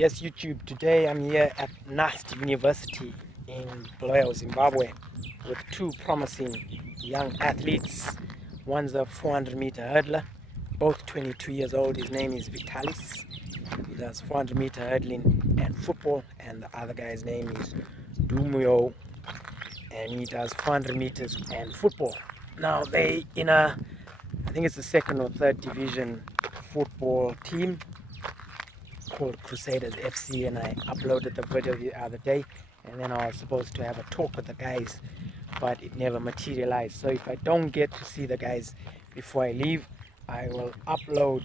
Yes, YouTube. Today I'm here at NUST University in Bulawayo, Zimbabwe, with two promising young athletes. One's a 400-meter hurdler, both 22 years old. His name is Vitalis. He does 400-meter hurdling and football, and the other guy's name is Dumio, and he does 400 meters and football. Now they in I think it's the second or third division football team called Crusaders FC, and I uploaded the video the other day, and then I was supposed to have a talk with the guys, but it never materialized. So if I don't get to see the guys before I leave, I will upload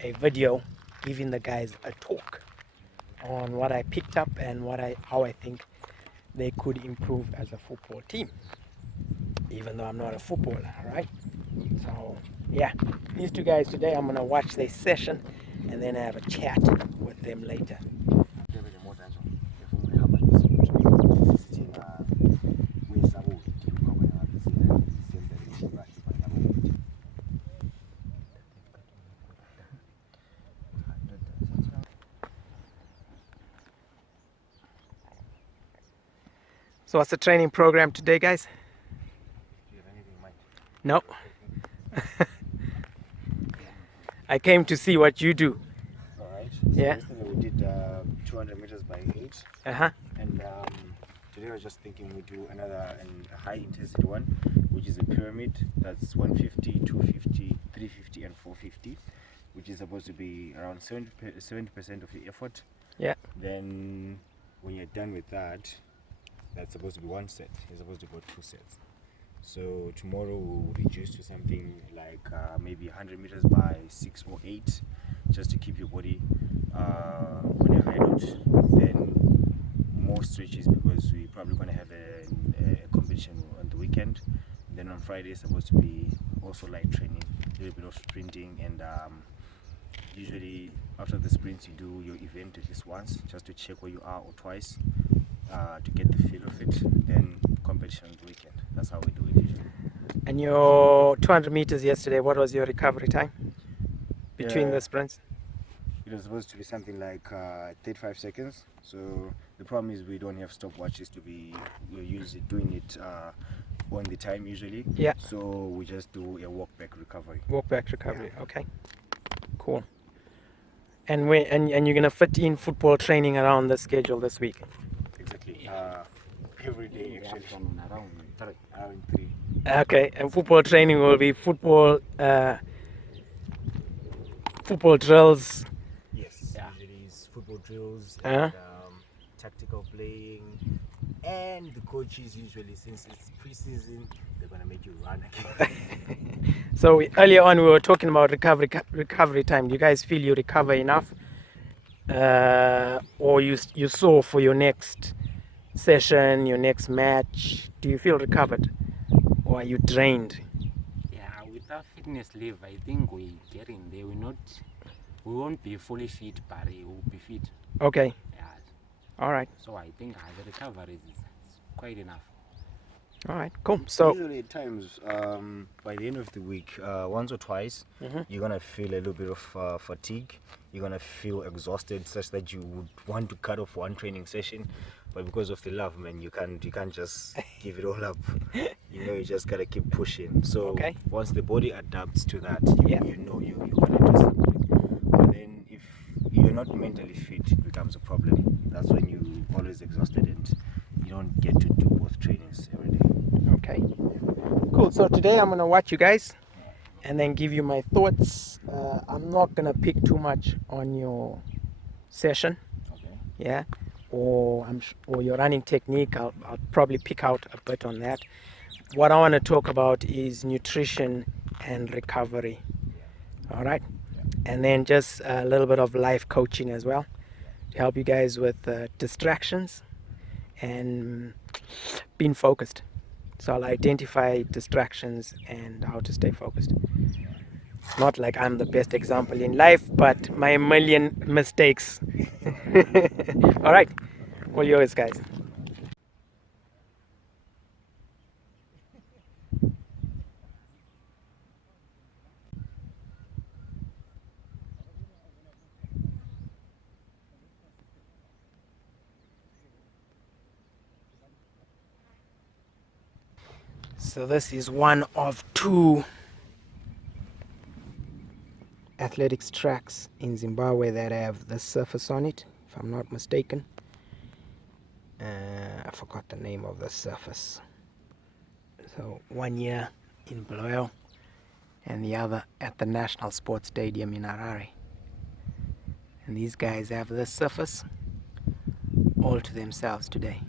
a video giving the guys a talk on what I picked up and how I think they could improve as a football team, even though I'm not a footballer, right? So yeah, these two guys today, I'm gonna watch their session and then have a chat with them later. So what's the training program today, guys? Do you have anything in mind? No. I came to see what you do. Alright. Yeah. Yesterday we did 200 meters by 8. Uh-huh. And today I was just thinking we do another high intensity one, which is a pyramid. That's 150, 250, 350 and 450, which is supposed to be around 70% of your effort. Yeah. Then when you're done with that, that's supposed to be one set. You're supposed to go 2 sets. So tomorrow we'll reduce to something like maybe 100 meters by 6 or 8, just to keep your body on a high note. Then more stretches, because we're probably going to have a competition on the weekend. Then on Friday it's supposed to be also light training, a little bit of sprinting, and usually after the sprints you do your event at least once, just to check where you are, or twice, to get the feel of it. Then competition on the weekend. That's how we do it usually. And your 200 meters yesterday, what was your recovery time between the sprints? It was supposed to be something like 35 seconds. So the problem is we don't have stopwatches to be doing it on the time usually. Yeah. So we just do a walk back recovery. Walk back recovery. Yeah. Okay. Cool. And you're gonna fit in football training around the schedule this week? Exactly. Every day actually. Around 3. Okay. And football training will be football drills. Yes. Yeah. Usually it's football drills Uh-huh. and tactical playing. And the coaches usually, since it's pre-season, they're gonna make you run again. So earlier on we were talking about recovery time. Do you guys feel you recover enough, or you saw for your next session, your next match? Do you feel recovered, or are you drained? Yeah, without fitness leave, I think we get in there. We won't be fully fit, but we will be fit. Okay. Yeah. All right. So I think the recovery is quite enough. All right. Cool. So usually at times, by the end of the week, once or twice, Mhm. you're gonna feel a little bit of fatigue. You're gonna feel exhausted, such that you would want to cut off one training session. But because of the love, man, you can't just give it all up. You just gotta keep pushing. So Okay. once the body adapts to that, Yeah. you know you're gonna do something. But then if you're not mentally fit, it becomes a problem. That's when you're always exhausted and you don't get to do both trainings every day. okay. Cool. So today I'm gonna watch you guys, and then give you my thoughts. I'm not gonna pick too much on your session. Okay. Yeah, or or your running technique. I'll probably pick out a bit on that. What I want to talk about is nutrition and recovery. All right, and then just a little bit of life coaching as well, to help you guys with distractions and being focused. So I'll identify distractions and how to stay focused. Not like I'm the best example in life, but my million mistakes. All right, all yours, guys. So this is one of two athletics tracks in Zimbabwe that have the surface on it, if I'm not mistaken. I forgot the name of the surface. So 1 year in Bloel and the other at the National Sports Stadium in Harare. And these guys have the surface all to themselves today.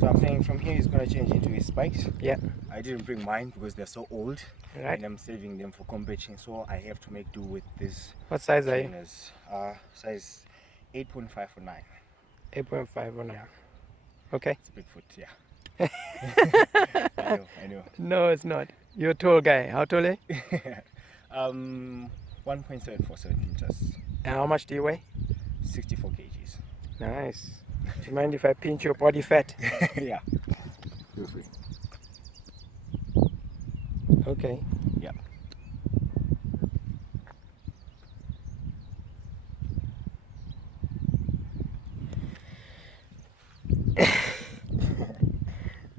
So I'm saying from here he's gonna change into his spikes. Yeah. I didn't bring mine because they're so old, Right. and I'm saving them for competition. So I have to make do with this. What size are you? trainers. Size 8.5 or 9. 8.5 or 9. Yeah. Okay. It's a big foot, yeah. I know. No, it's not. You're a tall guy. How tall are you? 1.74 centimeters, And how much do you weigh? 64 kgs. Nice. Do you mind if I pinch your body fat? Yeah. Feel free. Okay. Yeah.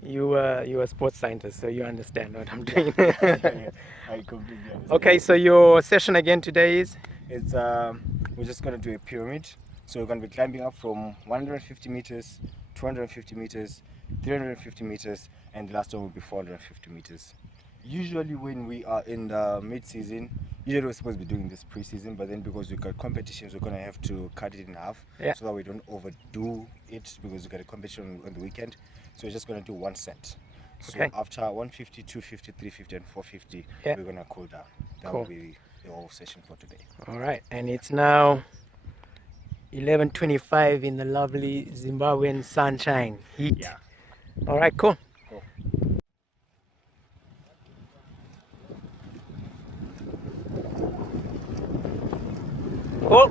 You're a sports scientist, so you understand what I'm doing. I completely understand. Okay, so your session again today is? It's we're just gonna do a pyramid. So we're gonna be climbing up from 150 meters, 250 meters, 350 meters, and the last one will be 450 meters. Usually when we are in the mid-season, usually we're supposed to be doing this pre-season, but then because we've got competitions, we're gonna have to cut it in half, Yeah. so that we don't overdo it because we've got a competition on the weekend. So we're just gonna do one set. So Okay. after 150, 250, 350, and 450, Yeah. we're gonna cool down. That Cool. will be the whole session for today. All right, and it's now 11:25 in the lovely Zimbabwean sunshine heat. Yeah. All right, cool. Cool. Cool.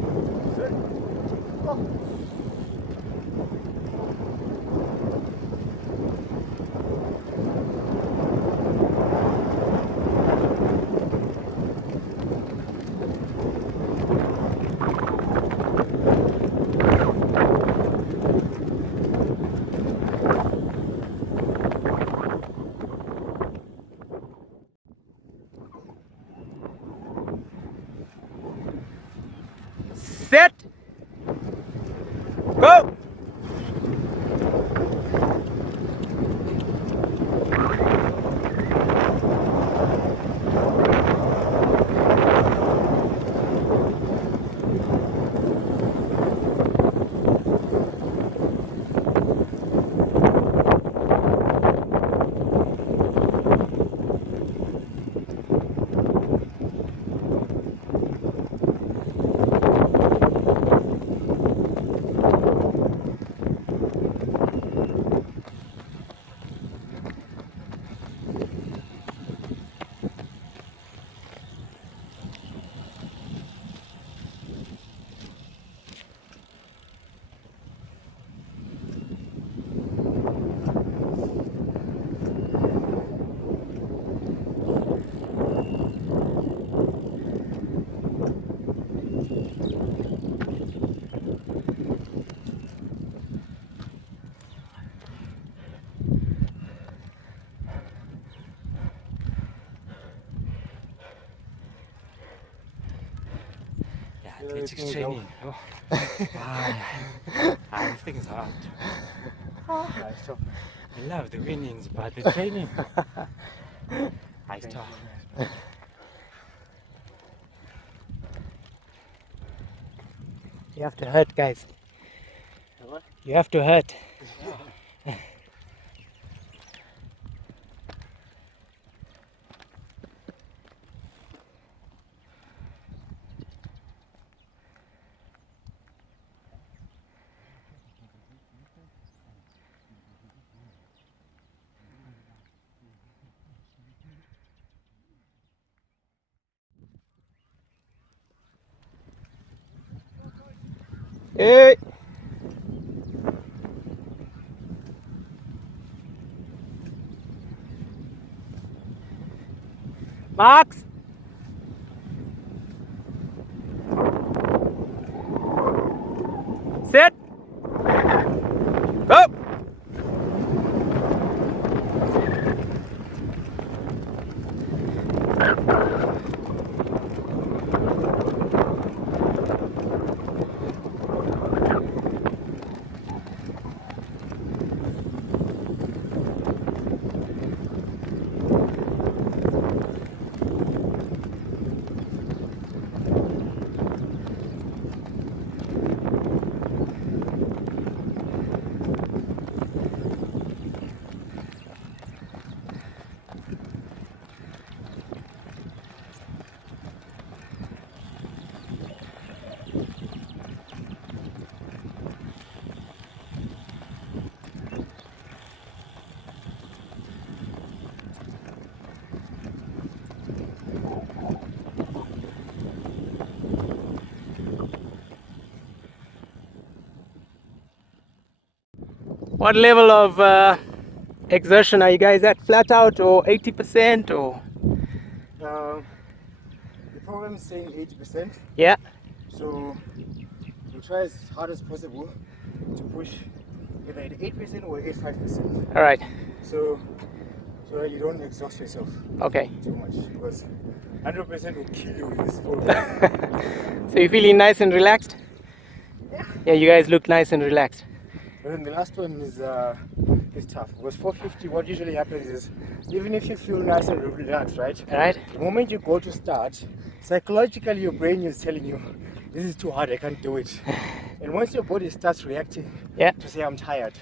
athletics training. Oh. Things hard. I love the winnings, but the training. I stop. You have to hurt, guys. What? You have to hurt. Hey! Max! Sit! Go! What level of exertion are you guys at? Flat out or 80% or? The problem is saying 80%. Yeah. So we try as hard as possible to push either at 8% or 85%. All right. So that you don't exhaust yourself Okay. too much, because 100% will kill you with this full. So you feeling nice and relaxed? Yeah, you guys look nice and relaxed. But then the last one is tough, because 450, what usually happens is, even if you feel nice and relaxed, right? Right. The moment you go to start, psychologically your brain is telling you, this is too hard, I can't do it. And once your body starts reacting to say, I'm tired,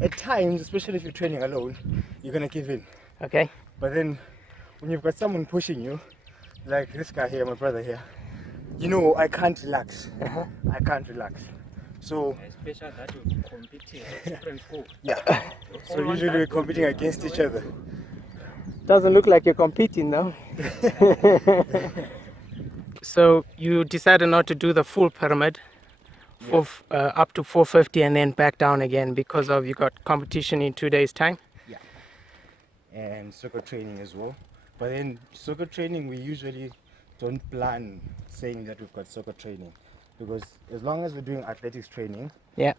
at times, especially if you're training alone, you're gonna give in. Okay. But then when you've got someone pushing you, like this guy here, my brother here, you know, I can't relax. I can't relax. So Especially that you competing at different school. yeah. So usually we're competing against each other. Doesn't look like you're competing though. So you decided not to do the full pyramid for up to 450 and then back down again because of you got competition in 2 days time. Yeah. And soccer training as well. But then soccer training, we usually don't plan saying that we've got soccer training, because as long as we're doing athletics training, Yeah.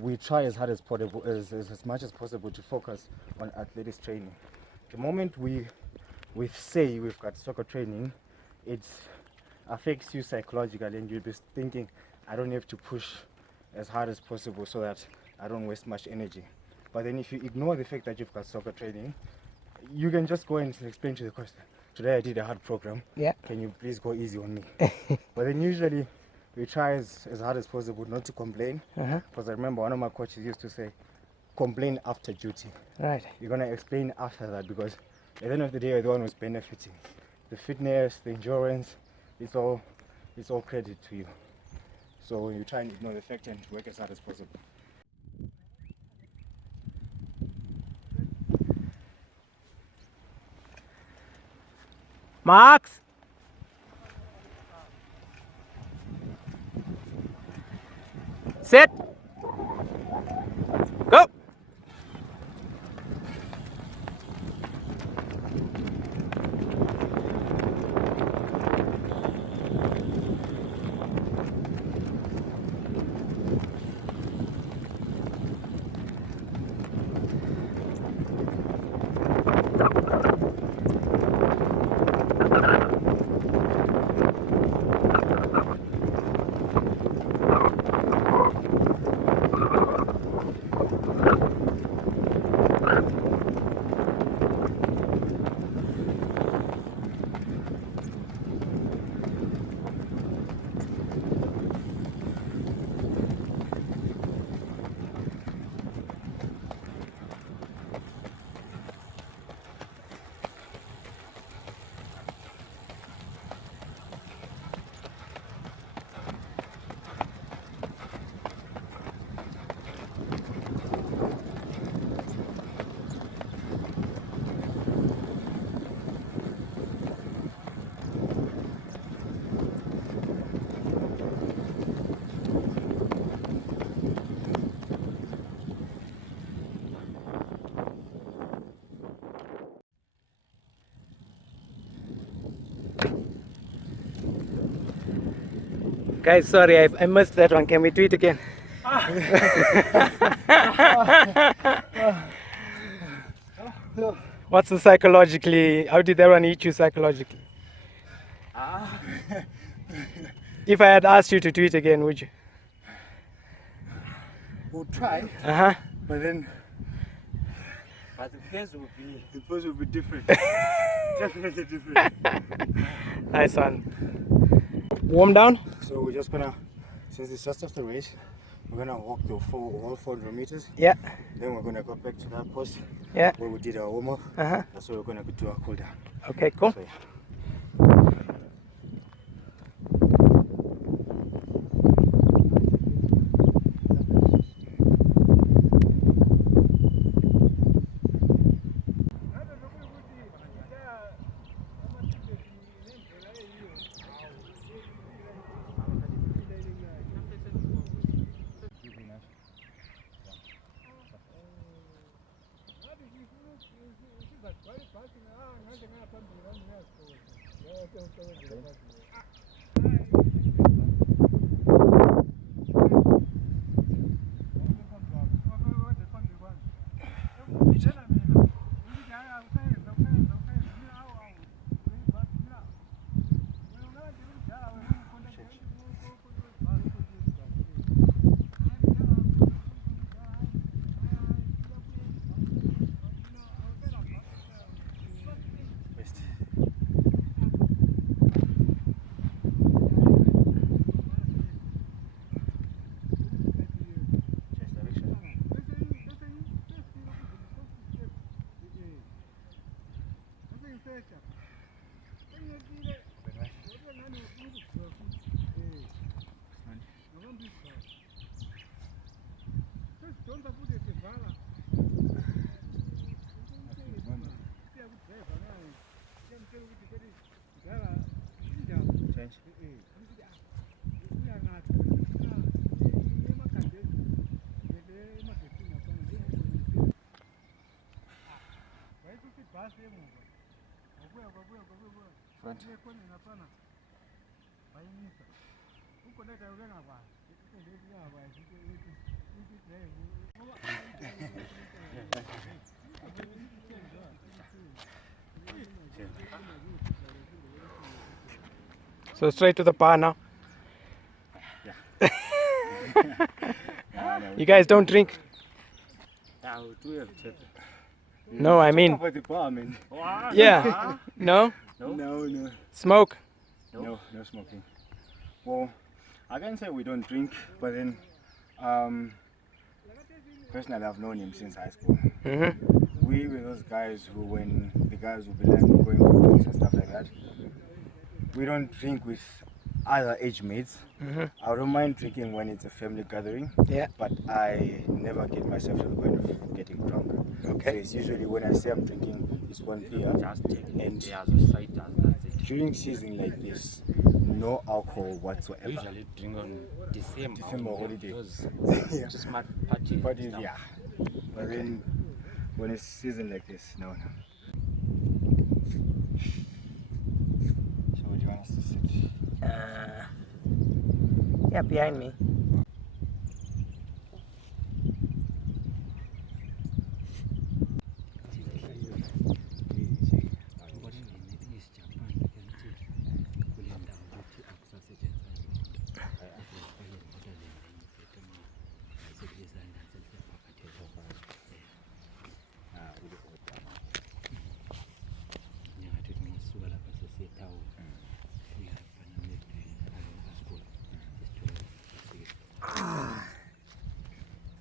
we try as hard as possible, as much as possible, to focus on athletics training. The moment we say we've got soccer training, it affects you psychologically, and you'll be thinking, I don't have to push as hard as possible so that I don't waste much energy. But then if you ignore the fact that you've got soccer training, you can just go and explain to the coach, today I did a hard program, Yeah. can you please go easy on me? But then usually we try as hard as possible not to complain, because I remember one of my coaches used to say, complain after duty. Right. You're going to explain after that, because at the end of the day, you're the one who's benefiting. The fitness, the endurance, it's all credit to you. So you try and ignore the fact and work as hard as possible. Max. Sit. Go. Guys, sorry, I missed that one. Can we do it again? What's the psychologically? How did that one hit you psychologically? If I had asked you to do it again, would you? We'll try, Uh-huh. but then But the pace will be different. Definitely different. Nice one. Warm down? So we're just gonna, since it's just after race, we're gonna walk the all 400 meters. Yeah. Then we're gonna go back to that post Yeah. where we did our warm up. Uh-huh. That's where we're gonna do our cool down. Okay, cool. So, So straight to the bar now. You guys don't drink? No, I mean. about the bar, man. Yeah. No? No. Smoke? No smoking. Well, I can't say we don't drink, but then personally I've known him since high school. Mm-hmm. We were those guys who, when the guys would be like going for drinks and stuff like that, we don't drink with other age mates. Mm-hmm. I don't mind drinking when it's a family gathering, Yeah. but I never get myself to the point of getting drunk. Okay. So it's usually when I say I'm drinking, it's 1 beer. just taking And the other side, that's it. during season like this, no alcohol whatsoever. I usually drink on December holiday. because Yeah. Christmas parties. But and stuff. yeah. But then when it's season like this, no. So would you want us to sit? Yeah, behind me.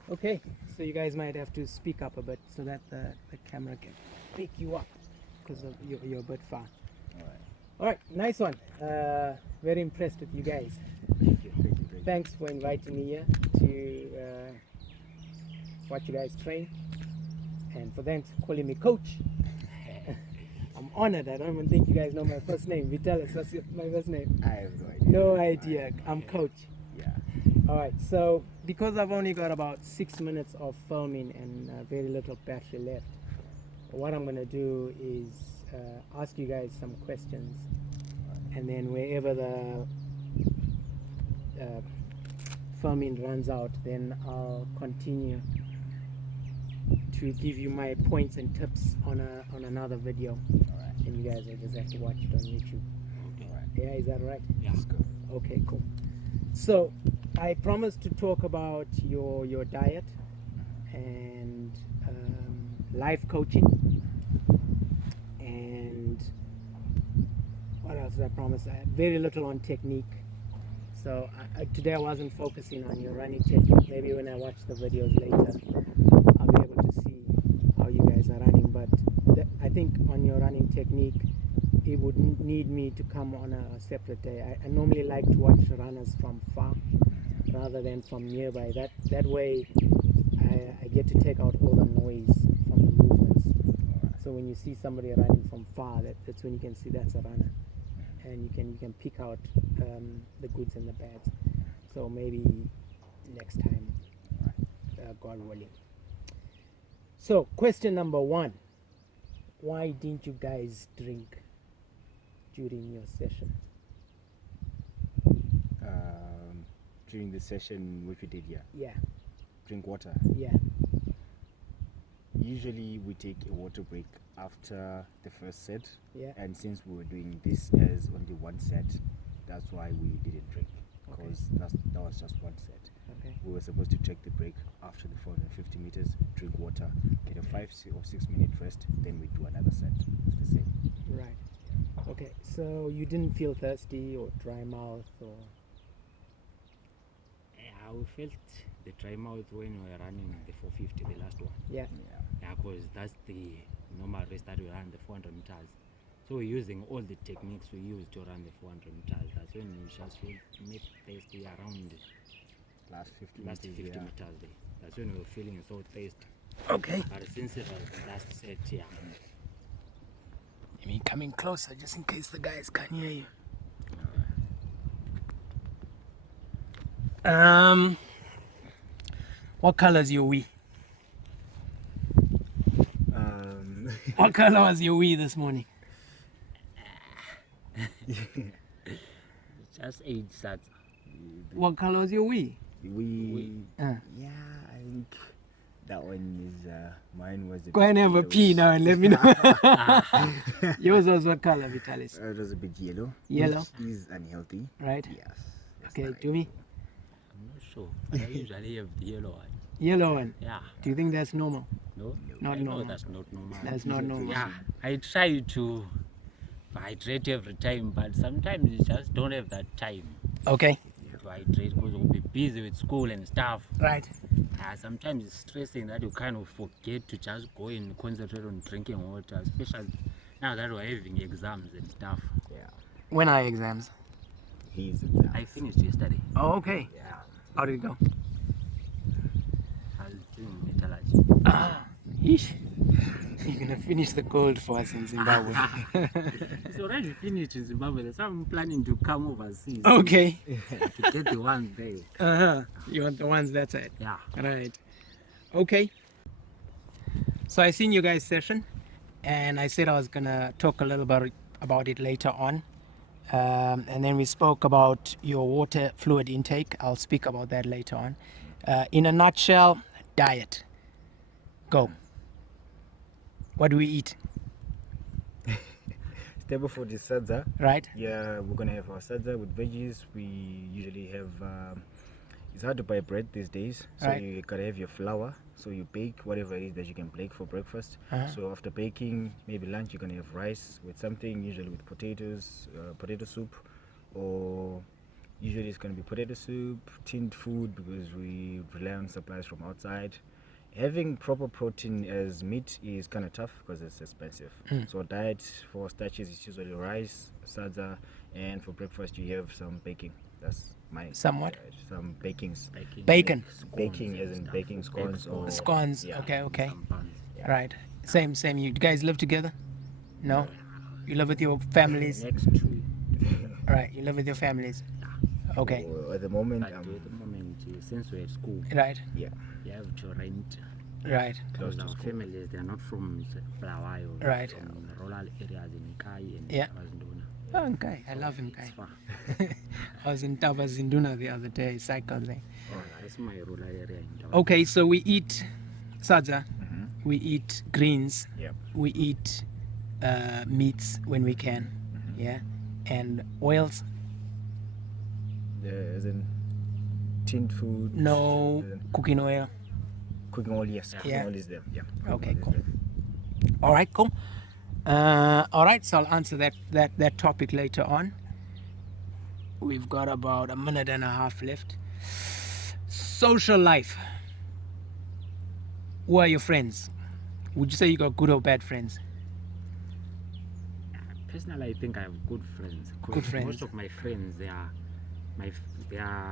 Okay, so you guys might have to speak up a bit so that the camera can pick you up because you're a bit far. Alright, nice one. Very impressed with you guys. Thank you. Thanks for inviting me here to watch you guys train and for them to calling me coach. I'm honored. I don't even think you guys know my first name. Vitalis, what's my first name? I have no idea. No idea. I'm coach. Yeah. Alright, so because I've only got about 6 minutes of filming and very little battery left, what I'm going to do is ask you guys some questions, and then wherever filming runs out, then I'll continue to give you my points and tips on another video. Alright. And you guys will just have to watch it on YouTube. Alright. Yeah, is that right? Yeah. Let's go. Okay, cool. So I promised to talk about your diet and life coaching, and what else did I promise? I had very little on technique. So today I wasn't focusing on your running technique. Maybe when I watch the videos later, I'll be able to see how you guys are running. But I think on your running technique, it would need me to come on a separate day. I normally like to watch runners from far rather than from nearby. That way I get to take out all the noise from the movements. So when you see somebody running from far, that's when you can see that's a runner, and you can pick out the goods and the bads. So maybe next time, God willing. So question number 1: why didn't you guys drink during your session? During the session which we did, Yeah, drink water. yeah. Usually we take a water break after the first set, Yeah. and since we were doing this as only one set, that's why we didn't drink, Okay. because that was just one set. Okay. We were supposed to take the break after the 450 meters, drink water, get a 5 or 6 minute rest, then we do another set of the same. Right. Okay. So you didn't feel thirsty or dry mouth or? Yeah, we felt the dry mouth when we were running the 450, the last one. Yeah. Yeah, because that's the normal race that we run, the 400 meters. So we're using all the techniques we use to run the 400 meters. That's when we just feel maybe thirsty around the Last 50 last 50 meters, meters there. That's when we were feeling so thirsty. Okay. But since it was the last set, yeah. I mean, coming closer just in case the guys can't hear you. What color's your wee? What color was your wee this morning? Just 8 sets. What color was your wee? yeah, I think that one is mine was a Go ahead and have a pee now and let me know. Yours was what color, Vitalis? It was a bit yellow. Yellow? Which is unhealthy. Right? Yes. that's Okay, not do me. I'm not sure. But I usually have the yellow one. Yellow one. Yeah. Do you think that's normal? No? Not I know normal. that's not normal. That's not normal. Yeah, I try to hydrate every time, but sometimes you just don't have that time Okay. to hydrate because we'll be busy with school and stuff. Right. Sometimes it's stressing that you kind of forget to just go and concentrate on drinking water, especially now that we're having exams and stuff. Yeah. When are exams? He's I finished yesterday. Oh, okay. Yeah. How did it go? I was doing metallurgy. Ah, yeesh. You're gonna finish the gold for us in Zimbabwe. It's already finished in Zimbabwe. That's why I'm planning to come overseas Okay. to get the ones there. Uh-huh. You want the ones that side? Yeah. Right. Okay. So I seen you guys' session, and I said I was gonna talk a little bit about it later on. And then we spoke about your water fluid intake. I'll speak about that later on. In a nutshell, diet. Go. What do we eat? Stable food is sadza. Right? Yeah, we're gonna have our sadza with veggies. We usually have. It's hard to buy bread these days, so Right. you gotta have your flour. So you bake whatever it is that you can bake for breakfast. Uh-huh. So after baking, maybe lunch, you're gonna have rice with something, usually with potatoes, potato soup, or usually it's gonna be potato soup, tinned food because we rely on supplies from outside. Having proper protein as meat is kind of tough because it's expensive. So diet for starches is usually rice, sadza, and for breakfast you have some baking. That's my Somewhat? diet. Some bakings. Bacon. Baking as in baking scones or Scones. Yeah. Okay. Some buns. Right. Same. You guys live together? No? You live with your families? Next to Right. You live with your families? Okay. Or at the moment, But at the moment, since we're at school, Right. yeah, we have to rent. Right. close Because to our school. families, they're not from Bulawayo. Right. From rural areas in Kai and Yeah. Mazinduna. Oh, okay. I love him, It's guy. far. I was in Taba Zinduna the other day, cycling. Oh, that's my rural area in town. Okay, so we eat sadza, Mm-hmm. we eat greens, Yep. we eat meats when we can, Mm-hmm. yeah, and oils. As in tinned food. No as in cooking oil. cooking oil. Yes, cooking Yeah. oil is there. Yeah. Okay, Oil is cool. there. All right, cool. All right, so I'll answer that topic later on. We've got about a minute and a half left. Social life. Who are your friends? Would you say you got good or bad friends? Personally, I think I have good friends. 'Cause Good friends. Most of my friends, they are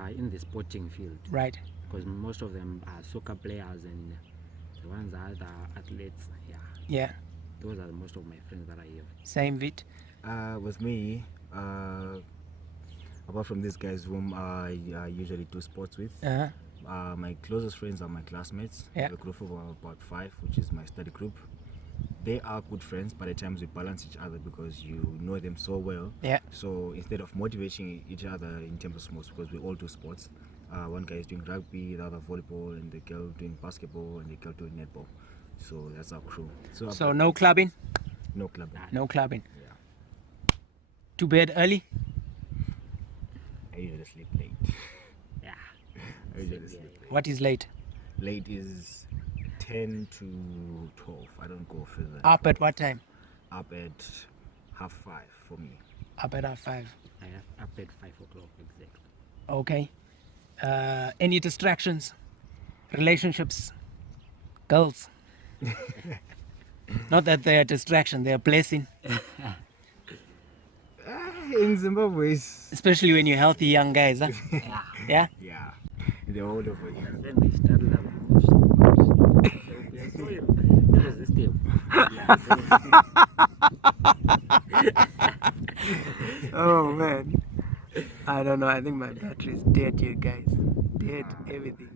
in the sporting field. Right. Because most of them are soccer players and the ones that are athletes. Yeah, Yeah. those are most of my friends that I have. Same Vit. With me, apart from these guys whom I usually do sports with, Uh-huh. my closest friends are my classmates. Yeah. A group of about 5, which is my study group. They are good friends, but at times we balance each other because you know them so well. Yeah. So instead of motivating each other in terms of sports, because we all do sports, one guy is doing rugby, the other volleyball, and the girl doing basketball, and the girl doing netball. So that's our crew. So no clubbing? no club. No clubbing. Yeah. To bed early? I usually sleep late. Yeah. I usually sleep late. What is late? Late is 10 to 12. I don't go further. Up at what time? Up at 4:30 for me. Up at 5:30. I have up at 5 o'clock exactly. Okay. Any distractions? Relationships? Girls? Not that they're a distraction, they're a blessing. In Zimbabwe, Especially when you're healthy young guys, huh? Yeah. Yeah? yeah, they're all over here. Then they start loving so much. They are so irresistible. Oh man. I don't know, I think my battery's dead, you guys. Dead, everything.